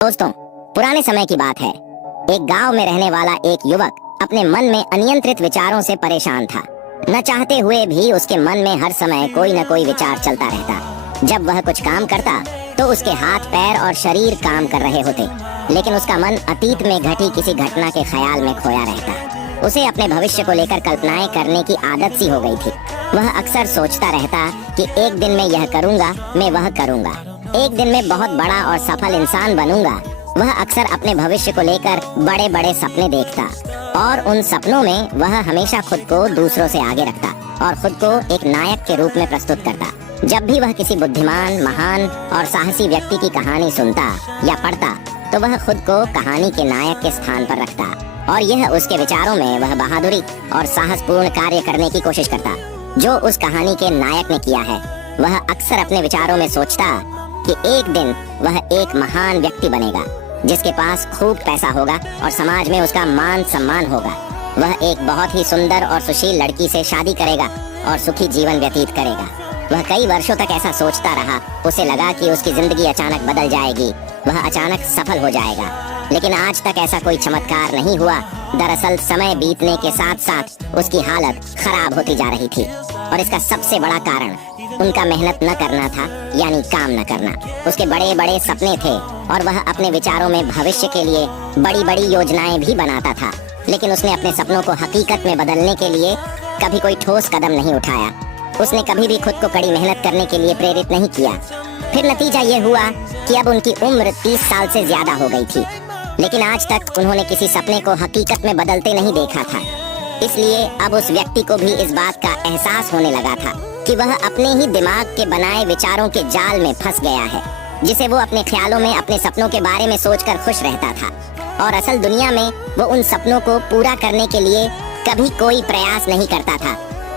दोस्तों, पुराने समय की बात है। एक गांव में रहने वाला एक युवक अपने मन में अनियंत्रित विचारों से परेशान था। न चाहते हुए भी उसके मन में हर समय कोई न कोई विचार चलता रहता। जब वह कुछ काम करता तो उसके हाथ पैर और शरीर काम कर रहे होते, लेकिन उसका मन अतीत में घटी किसी घटना के ख्याल में खोया रहता। उसे अपने भविष्य को लेकर कल्पनाएं करने की आदत सी हो गई थी। वह अक्सर सोचता रहता कि एक दिन मैं यह करूंगा, मैं वह करूंगा, एक दिन मैं बहुत बड़ा और सफल इंसान बनूंगा। वह अक्सर अपने भविष्य को लेकर बड़े बड़े सपने देखता और उन सपनों में वह हमेशा खुद को दूसरों से आगे रखता और खुद को एक नायक के रूप में प्रस्तुत करता। जब भी वह किसी बुद्धिमान, महान और साहसी व्यक्ति की कहानी सुनता या पढ़ता तो वह खुद को कहानी के नायक के स्थान पर रखता और यह उसके विचारों में वह बहादुरी और साहसपूर्ण कार्य करने की कोशिश करता जो उस कहानी के नायक ने किया है। वह अक्सर अपने विचारों में सोचता कि एक दिन वह एक महान व्यक्ति बनेगा जिसके पास खूब पैसा होगा और समाज में उसका मान सम्मान होगा। वह एक बहुत ही सुंदर और सुशील लड़की से शादी करेगा और सुखी जीवन व्यतीत करेगा। वह कई वर्षों तक ऐसा सोचता रहा। उसे लगा कि उसकी जिंदगी अचानक बदल जाएगी, वह अचानक सफल हो जाएगा, लेकिन आज तक ऐसा कोई चमत्कार नहीं हुआ। दरअसल समय बीतने के साथ साथ उसकी हालत खराब होती जा रही थी और इसका सबसे बड़ा कारण उनका मेहनत न करना था, यानी काम न करना। उसके बड़े बड़े सपने थे और वह अपने विचारों में भविष्य के लिए बड़ी बड़ी योजनाएं भी बनाता था, लेकिन उसने अपने सपनों को हकीकत में बदलने के लिए कभी कोई ठोस कदम नहीं उठाया। उसने कभी भी खुद को कड़ी मेहनत करने के लिए प्रेरित नहीं किया। फिर नतीजा ये हुआ कि अब उनकी उम्र 30 साल से ज्यादा हो गई थी, लेकिन आज तक उन्होंने किसी सपने को हकीकत में बदलते नहीं देखा था। इसलिए अब उस व्यक्ति को भी इस बात का एहसास होने लगा था कि वह अपने ही दिमाग के बनाए विचारों के जाल में फंस गया है, जिसे वो अपने ख्यालों में अपने सपनों के बारे में सोचकर खुश रहता था और असल दुनिया में वो उन सपनों को पूरा करने के लिए कभी कोई प्रयास नहीं करता था।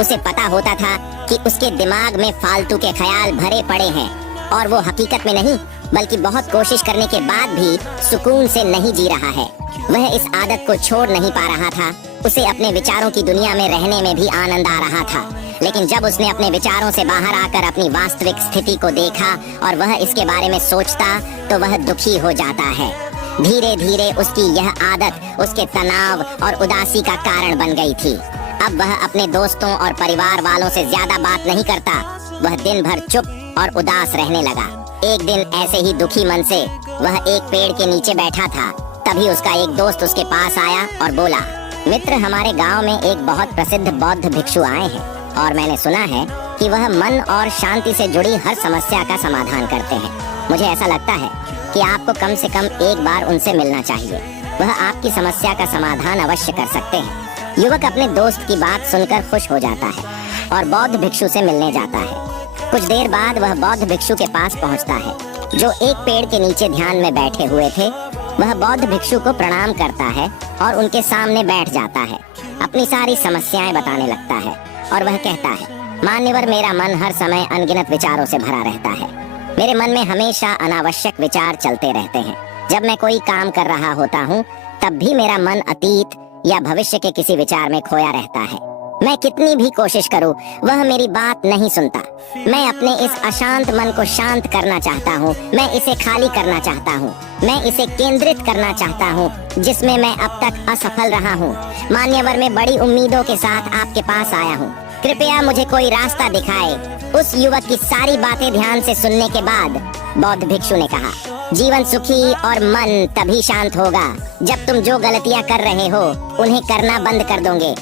उसे पता होता था कि उसके दिमाग में फालतू के ख्याल भरे पड़े हैं और वो हकीकत में नहीं बल्कि बहुत कोशिश करने के बाद भी सुकून से नहीं जी रहा है। वह इस आदत को छोड़ नहीं पा रहा था। उसे अपने विचारों की दुनिया में रहने में भी आनंद आ रहा था, लेकिन जब उसने अपने विचारों से बाहर आकर अपनी वास्तविक स्थिति को देखा और वह इसके बारे में सोचता तो वह दुखी हो जाता है। धीरे धीरे उसकी यह आदत उसके तनाव और उदासी का कारण बन गई थी। अब वह अपने दोस्तों और परिवार वालों से ज्यादा बात नहीं करता। वह दिन भर चुप और उदास रहने लगा। एक दिन ऐसे ही दुखी मन से वह एक पेड़ के नीचे बैठा था। तभी उसका एक दोस्त उसके पास आया और बोला, मित्र, हमारे गांव में एक बहुत प्रसिद्ध बौद्ध भिक्षु आए हैं और मैंने सुना है कि वह मन और शांति से जुड़ी हर समस्या का समाधान करते हैं। मुझे ऐसा लगता है कि आपको कम से कम एक बार उनसे मिलना चाहिए। वह आपकी समस्या का समाधान अवश्य कर सकते हैं। युवक अपने दोस्त की बात सुनकर खुश हो जाता है और बौद्ध भिक्षु से मिलने जाता है। कुछ देर बाद वह बौद्ध भिक्षु के पास पहुंचता है, जो एक पेड़ के नीचे ध्यान में बैठे हुए थे। वह बौद्ध भिक्षु को प्रणाम करता है और उनके सामने बैठ जाता है। अपनी सारी समस्याएं बताने लगता है और वह कहता है, मान्यवर, मेरा मन हर समय अनगिनत विचारों से भरा रहता है। मेरे मन में हमेशा अनावश्यक विचार चलते रहते हैं। जब मैं कोई काम कर रहा होता हूँ तब भी मेरा मन अतीत या भविष्य के किसी विचार में खोया रहता है। मैं कितनी भी कोशिश करूं, वह मेरी बात नहीं सुनता। मैं अपने इस अशांत मन को शांत करना चाहता हूं। मैं इसे खाली करना चाहता हूं। मैं इसे केंद्रित करना चाहता हूं, जिसमें मैं अब तक असफल रहा हूं। मान्यवर, मैं बड़ी उम्मीदों के साथ आपके पास आया हूं। कृपया मुझे कोई रास्ता दिखाए। उस युवक की सारी बातें ध्यान से सुनने के बाद बौद्ध भिक्षु ने कहा, जीवन सुखी और मन तभी शांत होगा जब तुम जो गलतियां कर रहे हो उन्हें करना बंद कर दोगे।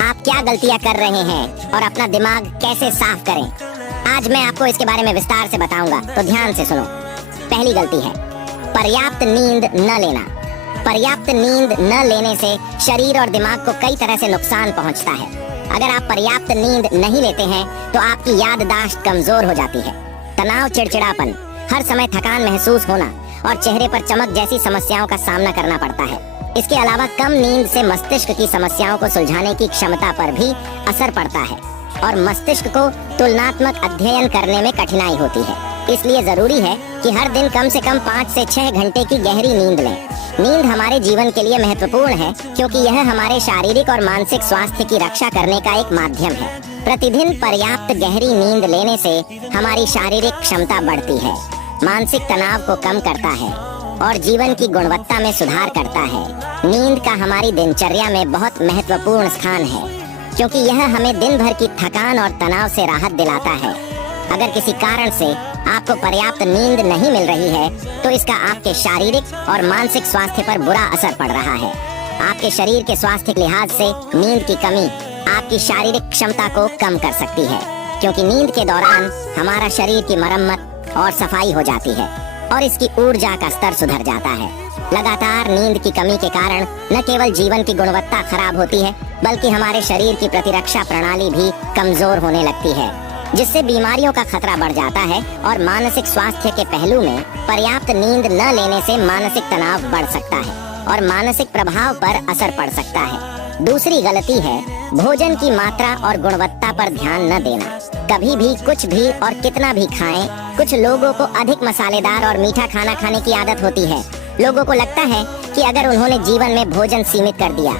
आप क्या गलतियां कर रहे हैं और अपना दिमाग कैसे साफ करें, आज मैं आपको इसके बारे में विस्तार से बताऊंगा, तो ध्यान से सुनो। पहली गलती है पर्याप्त नींद न लेना। पर्याप्त नींद न लेने से शरीर और दिमाग को कई तरह से नुकसान पहुंचता है। अगर आप पर्याप्त नींद नहीं लेते हैं तो आपकी याददाश्त कमजोर हो जाती है। तनाव, चिड़चिड़ापन, हर समय थकान महसूस होना और चेहरे पर चमक जैसी समस्याओं का सामना करना पड़ता है। इसके अलावा कम नींद से मस्तिष्क की समस्याओं को सुलझाने की क्षमता पर भी असर पड़ता है और मस्तिष्क को तुलनात्मक अध्ययन करने में कठिनाई होती है। इसलिए जरूरी है कि हर दिन कम से कम 5 से 6 घंटे की गहरी नींद लें। नींद हमारे जीवन के लिए महत्वपूर्ण है क्योंकि यह हमारे शारीरिक और मानसिक स्वास्थ्य की रक्षा करने का एक माध्यम है। प्रतिदिन पर्याप्त गहरी नींद लेने से हमारी शारीरिक क्षमता बढ़ती है, मानसिक तनाव को कम करता है और जीवन की गुणवत्ता में सुधार करता है। नींद का हमारी दिनचर्या में बहुत महत्वपूर्ण स्थान है, क्योंकि यह हमें दिन भर की थकान और तनाव से राहत दिलाता है। अगर किसी कारण से आपको पर्याप्त नींद नहीं मिल रही है, तो इसका आपके शारीरिक और मानसिक स्वास्थ्य पर बुरा असर पड़ रहा है। आपके शरीर के स्वास्थ्य के लिहाज से नींद की कमी आपकी शारीरिक क्षमता को कम कर सकती है, क्योंकि नींद के दौरान हमारा शरीर की मरम्मत और सफाई हो जाती है और इसकी ऊर्जा का स्तर सुधर जाता है। लगातार नींद की कमी के कारण न केवल जीवन की गुणवत्ता खराब होती है, बल्कि हमारे शरीर की प्रतिरक्षा प्रणाली भी कमजोर होने लगती है, जिससे बीमारियों का खतरा बढ़ जाता है। और मानसिक स्वास्थ्य के पहलू में पर्याप्त नींद न लेने से मानसिक तनाव बढ़ सकता है और मानसिक प्रभाव पर असर पड़ सकता है। दूसरी गलती है भोजन की मात्रा और गुणवत्ता पर ध्यान न देना। कभी भी कुछ भी और कितना भी खाएं। कुछ लोगों को अधिक मसालेदार और मीठा खाना खाने की आदत होती है। लोगों को लगता है कि अगर उन्होंने जीवन में भोजन सीमित कर दिया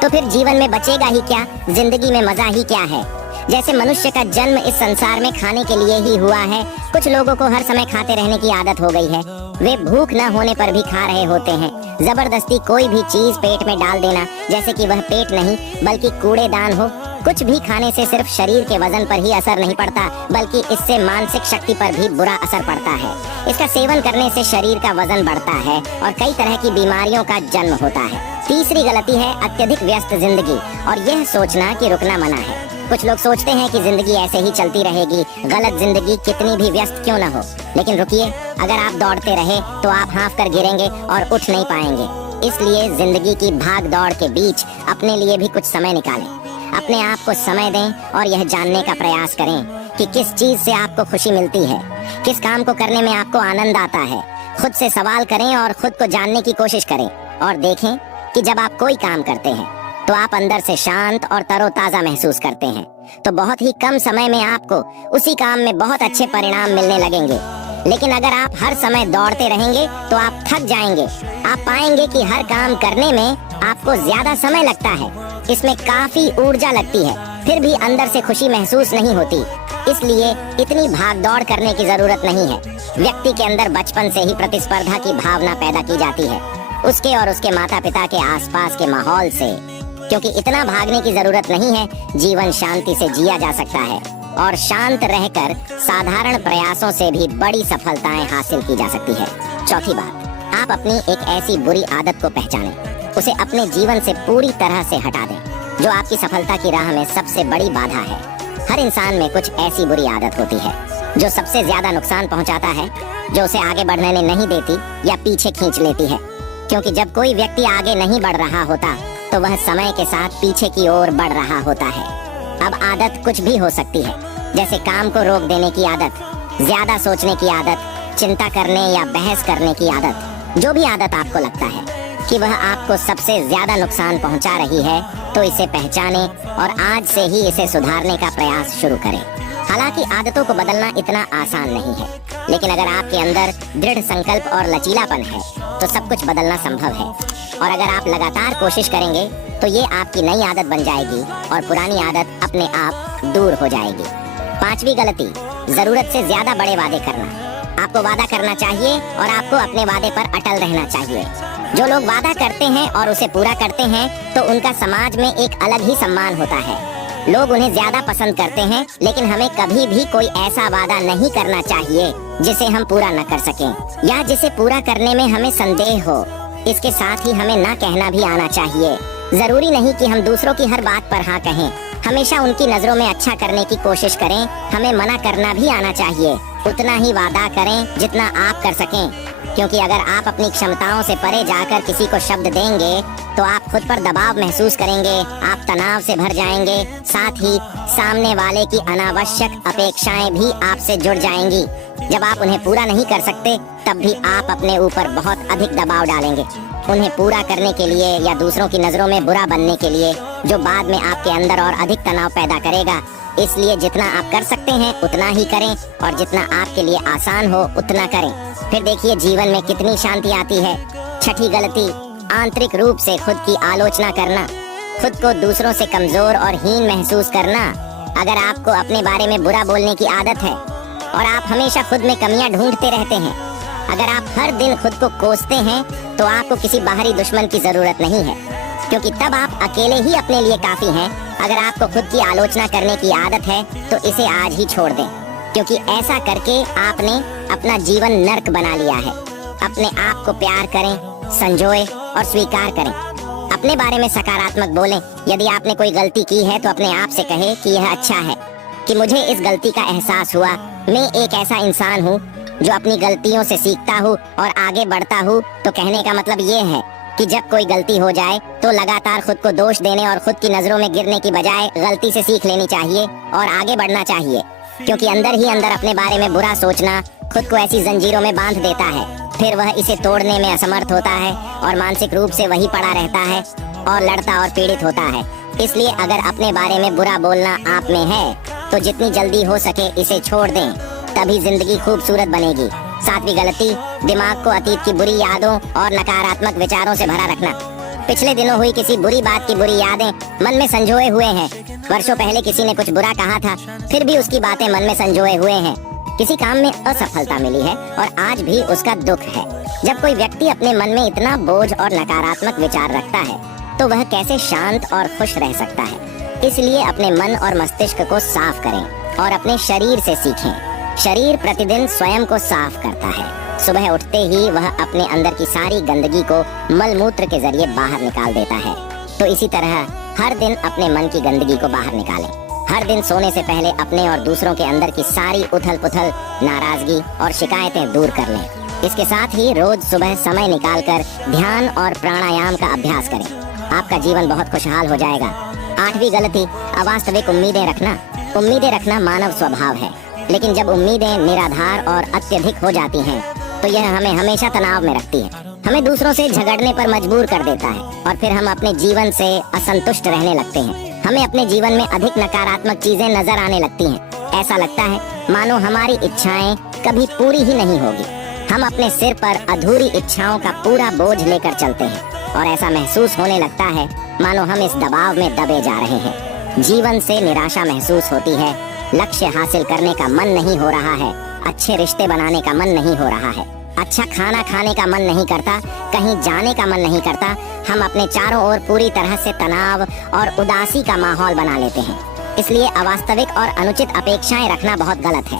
तो फिर जीवन में बचेगा ही क्या, जिंदगी में मजा ही क्या है। जैसे मनुष्य का जन्म इस संसार में खाने के लिए ही हुआ है। कुछ लोगों को हर समय खाते रहने की आदत हो गई है। वे भूख न होने पर भी खा रहे होते हैं। जबरदस्ती कोई भी चीज पेट में डाल देना, जैसे कि वह पेट नहीं बल्कि कूड़ेदान हो। कुछ भी खाने से सिर्फ शरीर के वजन पर ही असर नहीं पड़ता, बल्कि इससे मानसिक शक्ति पर भी बुरा असर पड़ता है। इसका सेवन करने से शरीर का वजन बढ़ता है और कई तरह की बीमारियों का जन्म होता है। तीसरी गलती है अत्यधिक व्यस्त जिंदगी और यह सोचना कि रुकना मना है। कुछ लोग सोचते हैं कि जिंदगी ऐसे ही चलती रहेगी, गलत जिंदगी कितनी भी व्यस्त क्यों न हो। लेकिन रुकिए, अगर आप दौड़ते रहे तो आप हाँफ कर गिरेंगे और उठ नहीं पाएंगे। इसलिए जिंदगी की भाग दौड़ के बीच अपने लिए भी कुछ समय निकालें। अपने आप को समय दें और यह जानने का प्रयास करें कि किस चीज से आपको खुशी मिलती है, किस काम को करने में आपको आनंद आता है। खुद से सवाल करें और खुद को जानने की कोशिश करें और देखें कि जब आप कोई काम करते हैं तो आप अंदर से शांत और तरोताजा महसूस करते हैं, तो बहुत ही कम समय में आपको उसी काम में बहुत अच्छे परिणाम मिलने लगेंगे। लेकिन अगर आप हर समय दौड़ते रहेंगे तो आप थक जाएंगे। आप पाएंगे कि हर काम करने में आपको ज्यादा समय लगता है, इसमें काफी ऊर्जा लगती है, फिर भी अंदर से खुशी महसूस नहीं होती। इसलिए इतनी भाग दौड़ करने की जरूरत नहीं है। व्यक्ति के अंदर बचपन से ही प्रतिस्पर्धा की भावना पैदा की जाती है, उसके और उसके माता पिता के आसपास के माहौल से। क्योंकि इतना भागने की जरूरत नहीं है, जीवन शांति से जिया जा सकता है और शांत रहकर साधारण प्रयासों से भी बड़ी सफलताएं हासिल की जा सकती है। चौथी बात, आप अपनी एक ऐसी बुरी आदत को पहचानें, उसे अपने जीवन से पूरी तरह से हटा दें, जो आपकी सफलता की राह में सबसे बड़ी बाधा है। हर इंसान में कुछ ऐसी बुरी आदत होती है जो सबसे ज्यादा नुकसान पहुंचाता है, जो उसे आगे बढ़ने नहीं देती या पीछे खींच लेती है। क्योंकि जब कोई व्यक्ति आगे नहीं बढ़ रहा होता तो वह समय के साथ पीछे की ओर बढ़ रहा होता है। अब आदत कुछ भी हो सकती है, जैसे काम को रोक देने की आदत, ज्यादा सोचने की आदत, चिंता करने या बहस करने की आदत। जो भी आदत आपको लगता है कि वह आपको सबसे ज्यादा नुकसान पहुंचा रही है, तो इसे पहचानें और आज से ही इसे सुधारने का प्रयास शुरू करें। हालांकि आदतों को बदलना इतना आसान नहीं है, लेकिन अगर आपके अंदर दृढ़ संकल्प और लचीलापन है तो सब कुछ बदलना संभव है। और अगर आप लगातार कोशिश करेंगे तो ये आपकी नई आदत बन जाएगी और पुरानी आदत अपने आप दूर हो जाएगी। पांचवी गलती, जरूरत से ज्यादा बड़े वादे करना। आपको वादा करना चाहिए और आपको अपने वादे पर अटल रहना चाहिए। जो लोग वादा करते हैं और उसे पूरा करते हैं तो उनका समाज में एक अलग ही सम्मान होता है। लोग उन्हें ज्यादा पसंद करते हैं, लेकिन हमें कभी भी कोई ऐसा वादा नहीं करना चाहिए जिसे हम पूरा न कर सकें या जिसे पूरा करने में हमें संदेह हो। इसके साथ ही हमें ना कहना भी आना चाहिए। जरूरी नहीं कि हम दूसरों की हर बात पर हाँ कहें, हमेशा उनकी नजरों में अच्छा करने की कोशिश करें। हमें मना करना भी आना चाहिए। उतना ही वादा करें जितना आप कर सकें, क्योंकि अगर आप अपनी क्षमताओं से परे जाकर किसी को शब्द देंगे तो आप खुद पर दबाव महसूस करेंगे, आप तनाव से भर जाएंगे, साथ ही सामने वाले की अनावश्यक अपेक्षाएं भी आपसे जुड़ जाएंगी। जब आप उन्हें पूरा नहीं कर सकते तब भी आप अपने ऊपर बहुत अधिक दबाव डालेंगे, उन्हें पूरा करने के लिए या दूसरों की नजरों में बुरा बनने के लिए, जो बाद में आपके अंदर और अधिक तनाव पैदा करेगा। इसलिए जितना आप कर सकते हैं उतना ही करें और जितना आपके लिए आसान हो उतना करें। फिर देखिए जीवन में कितनी शांति आती है। छठी गलती, आंतरिक रूप से खुद की आलोचना करना, खुद को दूसरों से कमजोर और हीन महसूस करना। अगर आपको अपने बारे में बुरा बोलने की आदत है और आप हमेशा खुद में कमियां ढूंढते रहते हैं, अगर आप हर दिन खुद को कोसते हैं तो आपको किसी बाहरी दुश्मन की जरूरत नहीं है, क्योंकि तब आप अकेले ही अपने लिए काफी हैं। अगर आपको खुद की आलोचना करने की आदत है तो इसे आज ही छोड़ दें, क्योंकि ऐसा करके आपने अपना जीवन नर्क बना लिया है। अपने आप को प्यार करें, संजोए और स्वीकार करें। अपने बारे में सकारात्मक बोलें। यदि आपने कोई गलती की है तो अपने आप से कहे कि यह अच्छा है कि मुझे इस गलती का एहसास हुआ। मैं एक ऐसा इंसान हूँ जो अपनी गलतियों से सीखता हूँ और आगे बढ़ता हूँ। तो कहने का मतलब ये है कि जब कोई गलती हो जाए तो लगातार खुद को दोष देने और खुद की नजरों में गिरने की बजाय गलती से सीख लेनी चाहिए और आगे बढ़ना चाहिए, क्योंकि अंदर ही अंदर अपने बारे में बुरा सोचना खुद को ऐसी जंजीरों में बांध देता है। फिर वह इसे तोड़ने में असमर्थ होता है और मानसिक रूप से वही पड़ा रहता है और लड़ता और पीड़ित होता है। इसलिए अगर अपने बारे में बुरा बोलना आप में है तो जितनी जल्दी हो सके इसे छोड़ दें, तभी जिंदगी खूबसूरत बनेगी। सातवीं गलती, दिमाग को अतीत की बुरी यादों और नकारात्मक विचारों से भरा रखना। पिछले दिनों हुई किसी बुरी बात की बुरी यादें मन में संजोए हुए हैं। वर्षों पहले किसी ने कुछ बुरा कहा था, फिर भी उसकी बातें मन में संजोए हुए हैं। किसी काम में असफलता मिली है और आज भी उसका दुख है। जब कोई व्यक्ति अपने मन में इतना बोझ और नकारात्मक विचार रखता है तो वह कैसे शांत और खुश रह सकता है। इसलिए अपने मन और मस्तिष्क को साफ करें और अपने शरीर से सीखें। शरीर प्रतिदिन स्वयं को साफ करता है। सुबह उठते ही वह अपने अंदर की सारी गंदगी को मलमूत्र के जरिए बाहर निकाल देता है। तो इसी तरह हर दिन अपने मन की गंदगी को बाहर निकालें। हर दिन सोने से पहले अपने और दूसरों के अंदर की सारी उथल पुथल, नाराजगी और शिकायतें दूर कर लें। इसके साथ ही रोज सुबह समय निकालकर ध्यान और प्राणायाम का अभ्यास करें। आपका जीवन बहुत खुशहाल हो जाएगा। आठवीं गलती, अवास्तविक उम्मीदें रखना। उम्मीदें रखना मानव स्वभाव है, लेकिन जब उम्मीदें निराधार और अत्यधिक हो जाती हैं तो यह हमें हमेशा तनाव में रखती है। हमें दूसरों से झगड़ने पर मजबूर कर देता है और फिर हम अपने जीवन से असंतुष्ट रहने लगते हैं। हमें अपने जीवन में अधिक नकारात्मक चीजें नजर आने लगती हैं। ऐसा लगता है मानो हमारी इच्छाएं कभी पूरी ही नहीं होगी। हम अपने सिर पर अधूरी इच्छाओं का पूरा बोझ लेकर चलते हैं और ऐसा महसूस होने लगता है मानो हम इस दबाव में दबे जा रहे हैं। जीवन से निराशा महसूस होती है। लक्ष्य हासिल करने का मन नहीं हो रहा है। अच्छे रिश्ते बनाने का मन नहीं हो रहा है। अच्छा खाना खाने का मन नहीं करता। कहीं जाने का मन नहीं करता। हम अपने चारों ओर पूरी तरह से तनाव और उदासी का माहौल बना लेते हैं। इसलिए अवास्तविक और अनुचित अपेक्षाएं रखना बहुत गलत है।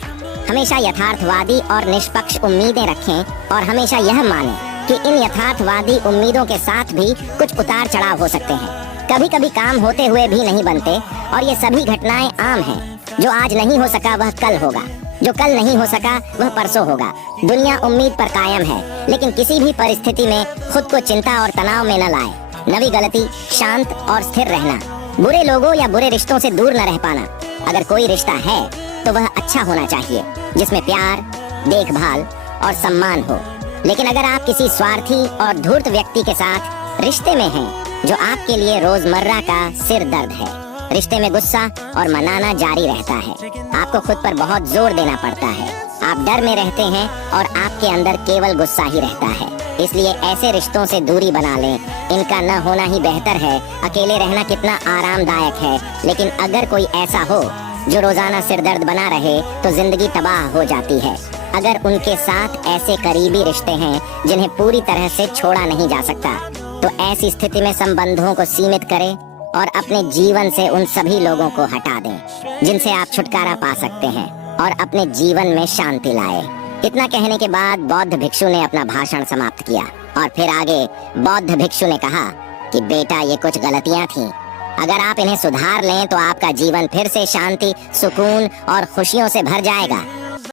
हमेशा यथार्थवादी और निष्पक्ष उम्मीदें रखें और हमेशा यह मानें कि इन यथार्थवादी उम्मीदों के साथ भी कुछ उतार चढ़ाव हो सकते हैं। कभी कभी काम होते हुए भी नहीं बनते और ये सभी घटनाएं आम हैं। जो आज नहीं हो सका वह कल होगा, जो कल नहीं हो सका वह परसों होगा। दुनिया उम्मीद पर कायम है, लेकिन किसी भी परिस्थिति में खुद को चिंता और तनाव में न लाए। नवी गलती, शांत और स्थिर रहना। बुरे लोगों या बुरे रिश्तों से दूर न रह पाना। अगर कोई रिश्ता है तो वह अच्छा होना चाहिए, जिसमें प्यार, देखभाल और सम्मान हो। लेकिन अगर आप किसी स्वार्थी और धूर्त व्यक्ति के साथ रिश्ते में हैं जो आपके लिए रोजमर्रा का सिर दर्द है, रिश्ते में गुस्सा और मनाना जारी रहता है। आपको खुद पर बहुत जोर देना पड़ता है। आप डर में रहते हैं और आपके अंदर केवल गुस्सा ही रहता है। इसलिए ऐसे रिश्तों से दूरी बना लें। इनका न होना ही बेहतर है। अकेले रहना कितना आरामदायक है, लेकिन अगर कोई ऐसा हो जो रोजाना सिरदर्द बना रहे तो जिंदगी तबाह हो जाती है। अगर उनके साथ ऐसे करीबी रिश्ते हैं जिन्हें पूरी तरह से छोड़ा नहीं जा सकता, तो ऐसी स्थिति में संबंधों को सीमित करें और अपने जीवन से उन सभी लोगों को हटा दें जिनसे आप छुटकारा पा सकते हैं और अपने जीवन में शांति लाए। इतना कहने के बाद बौद्ध भिक्षु ने अपना भाषण समाप्त किया और फिर आगे बौद्ध भिक्षु ने कहा कि बेटा, ये कुछ गलतियां थीं। अगर आप इन्हें सुधार लें तो आपका जीवन फिर से शांति, सुकून और खुशियों से भर जाएगा।